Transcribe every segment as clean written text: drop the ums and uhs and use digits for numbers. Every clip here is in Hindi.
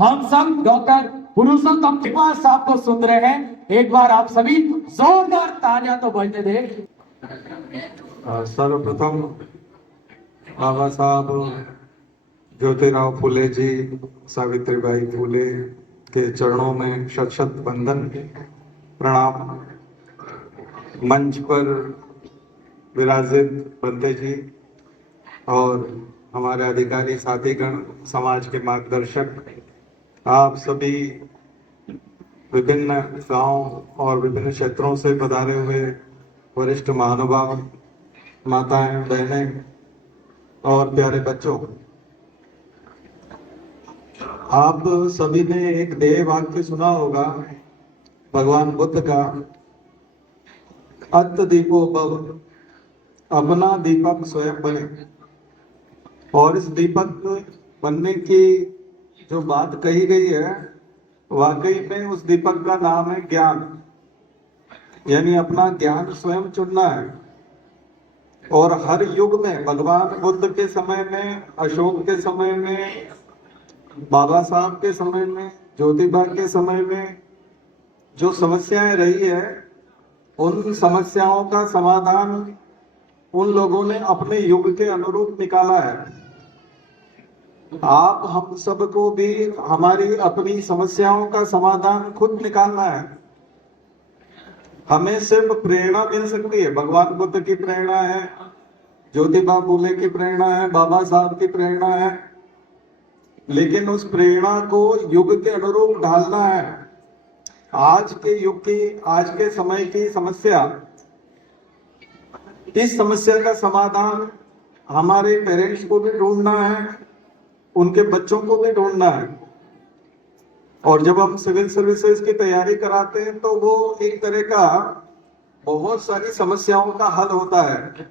हम सब डॉक्टर पुरुषोत्तम त्रिपाठी साहब को सुन रहे हैं। एक बार आप सभी जोरदार तालियां तो बजने दे। सर्वप्रथम बाबा साहब ज्योतिराव फूले जी, सावित्रीबाई फूले के चरणों में शत शत वंदन प्रणाम। मंच पर विराजित बंदे जी और हमारे अधिकारी साथीगण, समाज के मार्गदर्शक, आप सभी विभिन्न गांव और विभिन्न क्षेत्रों से पधारे हुए वरिष्ठ महानुभाव, माताएं, बहनें और प्यारे बच्चों, आप सभी ने एक ध्येय वाक्य सुना होगा भगवान बुद्ध का, अत्त दीपो भव, अपना दीपक स्वयं बने। और इस दीपक बनने की जो बात कही गई है, वाकई में उस दीपक का नाम है ज्ञान, यानी अपना ज्ञान स्वयं चुनना है। और हर युग में, भगवान बुद्ध के समय में, अशोक के समय में, बाबा साहब के समय में, ज्योतिबा के समय में जो समस्याएं रही है, उन समस्याओं का समाधान उन लोगों ने अपने युग के अनुरूप निकाला है। आप हम सबको भी हमारी अपनी समस्याओं का समाधान खुद निकालना है। हमें सिर्फ प्रेरणा मिल सकती है, भगवान बुद्ध की प्रेरणा है, ज्योतिबा फूले की प्रेरणा है, बाबा साहब की प्रेरणा है, लेकिन उस प्रेरणा को युग के अनुरूप ढालना है। आज के युग की, आज के समय की समस्या, इस समस्या का समाधान हमारे पेरेंट्स को भी ढूंढना है, उनके बच्चों को भी ढूंढना है। और जब हम सिविल सर्विसेज की तैयारी कराते हैं तो वो एक तरह का बहुत सारी समस्याओं का हल होता है।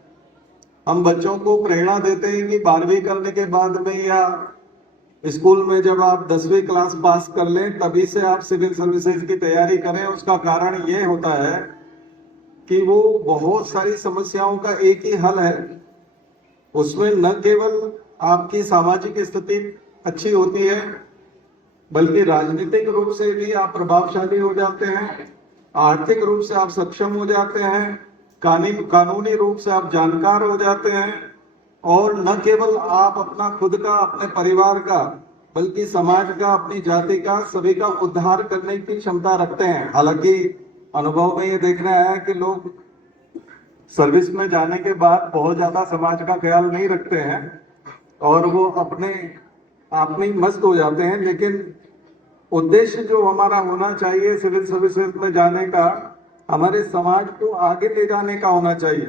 हम बच्चों को प्रेरणा देते हैं कि 12वीं करने के बाद में या स्कूल में जब आप 10वीं क्लास पास कर लें तभी से आप सिविल सर्विसेज की तैयारी करें। उसका कारण ये होता है कि वो बहुत सारी समस्याओं का एक ही हल है। उसमें न केवल आपकी सामाजिक स्थिति अच्छी होती है, बल्कि राजनीतिक रूप से भी आप प्रभावशाली हो जाते हैं, आर्थिक रूप से आप सक्षम हो जाते हैं, कानूनी रूप से आप जानकार हो जाते हैं, और न केवल आप अपना खुद का, अपने परिवार का, बल्कि समाज का, अपनी जाति का, सभी का उद्धार करने की क्षमता रखते हैं। हालांकि अनुभव में ये देखना है कि लोग सर्विस में जाने के बाद बहुत ज्यादा समाज का ख्याल नहीं रखते हैं और वो अपने आप में मस्त हो जाते हैं, लेकिन उद्देश्य जो हमारा होना चाहिए सिविल सर्विसेज में जाने का, हमारे समाज को आगे ले जाने का होना चाहिए।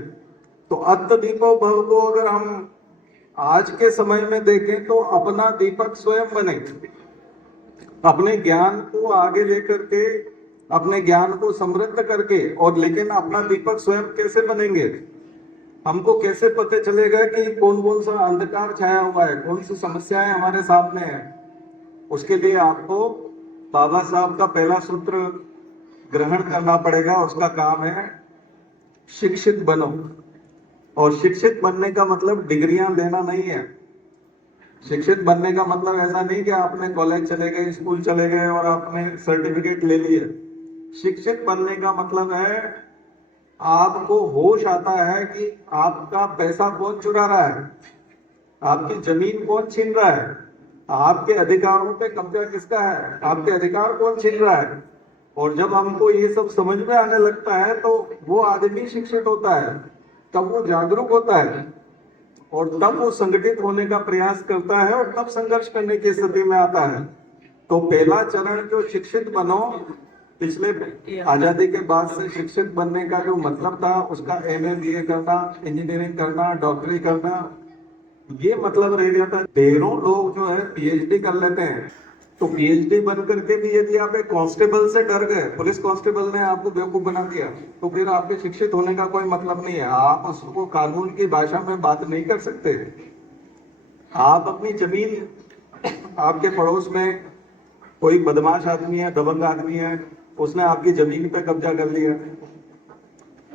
तो अत्त दीपो भव को अगर हम आज के समय में देखें तो अपना दीपक स्वयं बने, अपने ज्ञान को आगे लेकर के, अपने ज्ञान को समृद्ध करके। और लेकिन अपना दीपक स्वयं कैसे बनेंगे, हमको कैसे पता चलेगा कि कौन कौन सा अंधकार छाया हुआ है, कौन सी समस्याएं हमारे सामने है? उसके लिए आपको बाबा साहब का पहला सूत्र ग्रहण करना पड़ेगा। उसका काम है शिक्षित बनो। और शिक्षित बनने का मतलब डिग्रियां लेना नहीं है। शिक्षित बनने का मतलब ऐसा नहीं कि आपने कॉलेज चले गए, स्कूल चले गए और आपने सर्टिफिकेट ले लिए। शिक्षित बनने का मतलब है आपको होश आता है कि आपका पैसा कौन चुरा रहा है, आपकी जमीन कौन छीन रहा है, आपके अधिकारों पे कब्जा किसका है, आपके अधिकार कौन छीन रहा है। और जब हमको ये सब समझ में आने लगता है तो वो आदमी शिक्षित होता है, तब वो जागरूक होता है और तब वो संगठित होने का प्रयास करता है और तब संघर्ष करने की स्थिति में आता है। तो पहला चरण जो शिक्षित बनो, पिछले आजादी के बाद से शिक्षित बनने का जो मतलब था, उसका MA BA करना, इंजीनियरिंग करना, डॉक्टरी करना, ये मतलब रह जाता है। ढेरों लोग जो है PhD कर लेते हैं, तो PhD बन करके भी यदि आप एक कांस्टेबल से डर गए, पुलिस कांस्टेबल ने आपको बेवकूफ बना दिया, तो फिर आपके शिक्षित होने का कोई मतलब नहीं है। आप उसको कानून की भाषा में बात नहीं कर सकते। आप अपनी जमीन, आपके पड़ोस में कोई बदमाश आदमी है, दबंग आदमी है, उसने आपकी जमीन पे कब्जा कर लिया,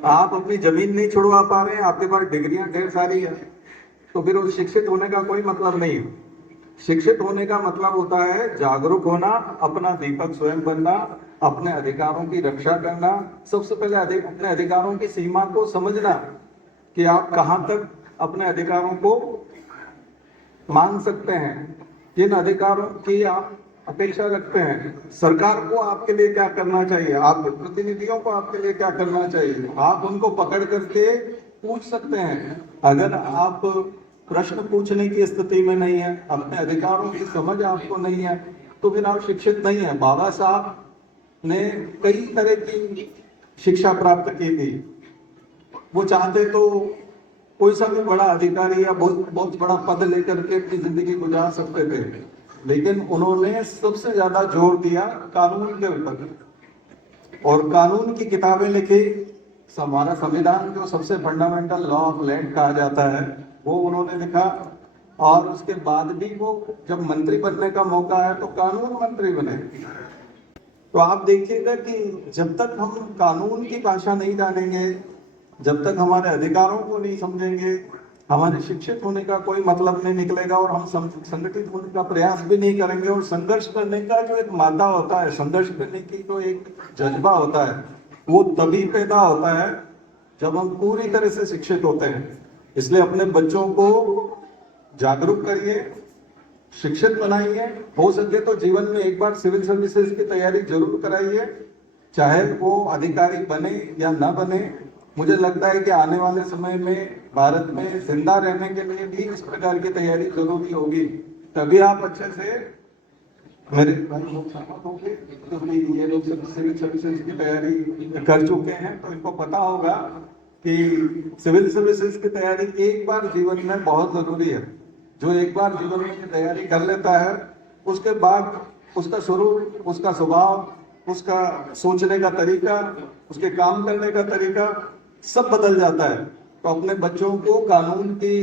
आप अपनी जमीन नहीं छुड़वा पा रहे हैं, आपके पास डिग्रियां ढेर सारी है, तो फिर उस शिक्षित होने का कोई मतलब नहीं है। शिक्षित होने का मतलब होता है जागरूक होना, अपना दीपक स्वयं बनना, अपने अधिकारों की रक्षा करना, सबसे पहले अपने अधिकारों की सीमा को समझना कि आप कहां तक अपने अधिकारों को मांग सकते हैं, किन अधिकारों की आप अपेक्षा रखते हैं, सरकार को आपके लिए क्या करना चाहिए, आप प्रतिनिधियों को आपके लिए क्या करना चाहिए। आप उनको पकड़ करके पूछ सकते हैं। अगर आप प्रश्न पूछने की स्थिति में नहीं है, अपने अधिकारों की समझ आपको नहीं है, तो फिर आप शिक्षित नहीं है। बाबा साहब ने कई तरह की शिक्षा प्राप्त की थी। वो चाहते तो कोई सा भी बड़ा अधिकारी या बहुत बहुत बड़ा पद लेकर के अपनी जिंदगी गुजार सकते थे, लेकिन उन्होंने सबसे ज्यादा जोर दिया कानून के ऊपर और कानून की किताबें लिखी। हमारा संविधान जो सबसे फंडामेंटल लॉ ऑफ लैंड कहा जाता है वो उन्होंने लिखा। और उसके बाद भी वो जब मंत्री बनने का मौका है तो कानून मंत्री बने। तो आप देखिएगा कि जब तक हम कानून की भाषा नहीं जानेंगे, जब तक हमारे अधिकारों को नहीं समझेंगे, हमारे शिक्षित होने का कोई मतलब नहीं निकलेगा और हम संगठित होने का प्रयास भी नहीं करेंगे। और संघर्ष करने का जो एक मादा होता है, संघर्ष करने की जो एक जज्बा होता है, वो तभी पैदा होता है जब हम पूरी तरह से शिक्षित होते हैं। इसलिए अपने बच्चों को जागरूक करिए, शिक्षित बनाइए। हो सके तो जीवन में एक बार सिविल सर्विसेज की तैयारी जरूर कराइए, चाहे वो अधिकारी बने या ना बने। मुझे लगता है कि आने वाले समय में भारत में जिंदा रहने के लिए भी इस प्रकार की तैयारी जरूरी होगी, तभी आप अच्छे से मेरे लोग सहमत होंगे। क्योंकि ये लोग सिविल सर्विसेज की तैयारी कर चुके हैं तो इनको पता होगा कि सिविल सर्विसेज की तैयारी एक बार जीवन में बहुत जरूरी है। जो एक बार जीवन में तैयारी कर लेता है उसके बाद उसका स्वरूप, उसका स्वभाव, उसका सोचने का तरीका, उसके काम करने का तरीका सब बदल जाता है। तो अपने बच्चों को कानून की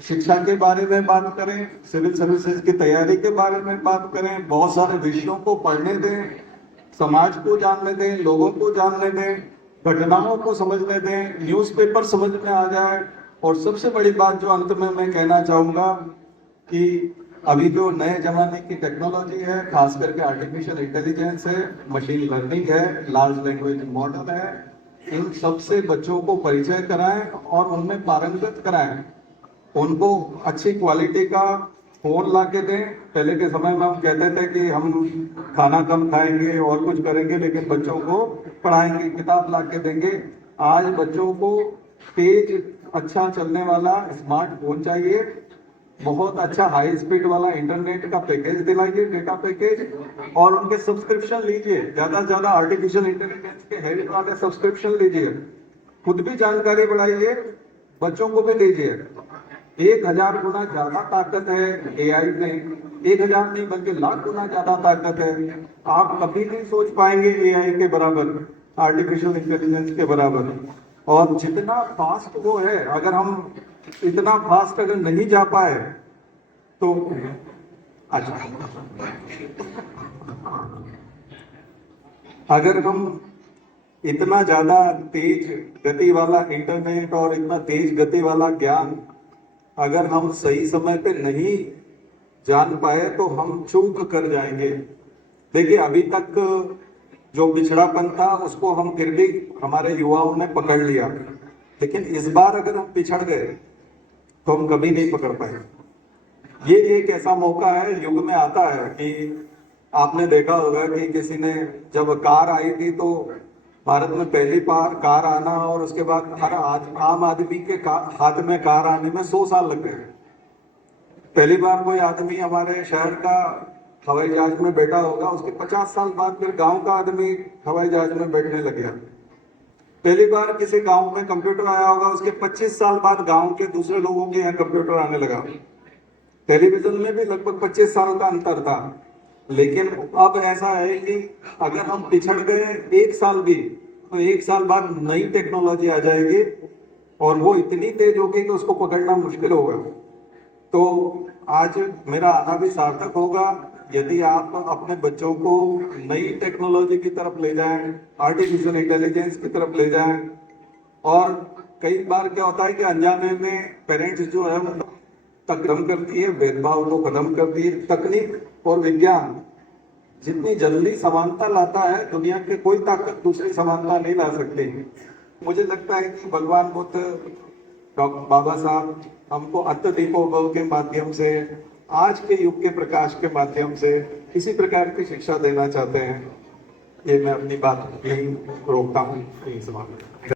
शिक्षा के बारे में बात करें, सिविल सर्विसेज की तैयारी के बारे में बात करें, बहुत सारे विषयों को पढ़ने दें, समाज को जानने दें, लोगों को जानने दें, घटनाओं को समझने दें, न्यूज़पेपर समझ में आ जाए। और सबसे बड़ी बात जो अंत में मैं कहना चाहूंगा कि अभी जो नए जमाने की टेक्नोलॉजी है, खास करके आर्टिफिशियल इंटेलिजेंस है, मशीन लर्निंग है, लार्ज लैंग्वेज मॉडल है, इन सबसे बच्चों को परिचय कराएं और उनमें पारंगत कराएं। उनको अच्छी क्वालिटी का फोन ला के दें। पहले के समय में हम कहते थे कि हम खाना कम खाएंगे और कुछ करेंगे, लेकिन बच्चों को पढ़ाएंगे, किताब ला के देंगे। आज बच्चों को तेज अच्छा चलने वाला स्मार्टफोन चाहिए, बहुत अच्छा हाई स्पीड वाला इंटरनेट का पैकेज दिलाइए, डेटा पैकेज, और उनके सब्सक्रिप्शन लीजिए। ज्यादा से ज्यादा आर्टिफिशियल इंटेलिजेंस के हेल्प वाले सब्सक्रिप्शन लीजिए, खुद भी जानकारी बढ़ाइए, बच्चों को भी दीजिए। 1000 गुना ज्यादा ताकत है एआई में, 1000 नहीं बल्कि लाख गुना ज्यादा ताकत है। आप कभी नहीं सोच पाएंगे एआई के बराबर, आर्टिफिशियल इंटेलिजेंस के बराबर। और जितना फास्ट वो है, अगर हम इतना फास्ट अगर नहीं जा पाए तो अच्छा, अगर हम इतना ज्यादा तेज गति वाला इंटरनेट और इतना तेज गति वाला ज्ञान अगर हम सही समय पे नहीं जान पाए तो हम चूक कर जाएंगे। देखिए, अभी तक जो पिछड़ापन था उसको हम फिर भी हमारे युवाओं ने पकड़ लिया, लेकिन इस बार अगर हम पिछड़ गए तो हम कभी नहीं पकड़ पाए। ये एक ऐसा मौका है, युग में आता है कि आपने देखा होगा कि किसी ने, जब कार आई थी तो भारत में पहली बार कार आना और उसके बाद हर आम आदमी के हाथ में कार आने में 100 साल लग गए। पहली बार कोई आदमी हमारे शहर का हवाई जहाज में बैठा होगा, उसके 50 साल बाद फिर गांव का आदमी हवाई जहाज में बैठने लग गया। पहली बार किसी गांव में कंप्यूटर आया होगा, उसके 25 साल बाद गांव के दूसरे लोगों के यहाँ कंप्यूटर आने लगा। टेलीविजन में भी लगभग 25 साल का अंतर था। लेकिन अब ऐसा है कि अगर हम पिछड़ गए 1 साल भी, तो 1 साल बाद नई टेक्नोलॉजी आ जाएगी और वो इतनी तेज होगी कि उसको पकड़ना मुश्किल होगा। तो आज मेरा आना भी सार्थक होगा यदि आप अपने बच्चों को नई टेक्नोलॉजी की तरफ ले जाएं, आर्टिफिशियल इंटेलिजेंस की तरफ ले जाएं। और कई बार क्या होता है कि अनजाने में पेरेंट्स जो है खत्म करती है, भेदभाव को खत्म करती है। तकनीक और विज्ञान जितनी जल्दी समानता लाता है, दुनिया के कोई ताकत दूसरी समानता नहीं ला सकती। मुझे लगता है कि भगवान बुद्ध, डॉक्टर बाबा साहब हमको अत्यदीपोभव के माध्यम से, आज के युग के प्रकाश के माध्यम से किसी प्रकार की शिक्षा देना चाहते हैं। ये मैं अपनी बात यही रोकता हूँ, यही समाप्त।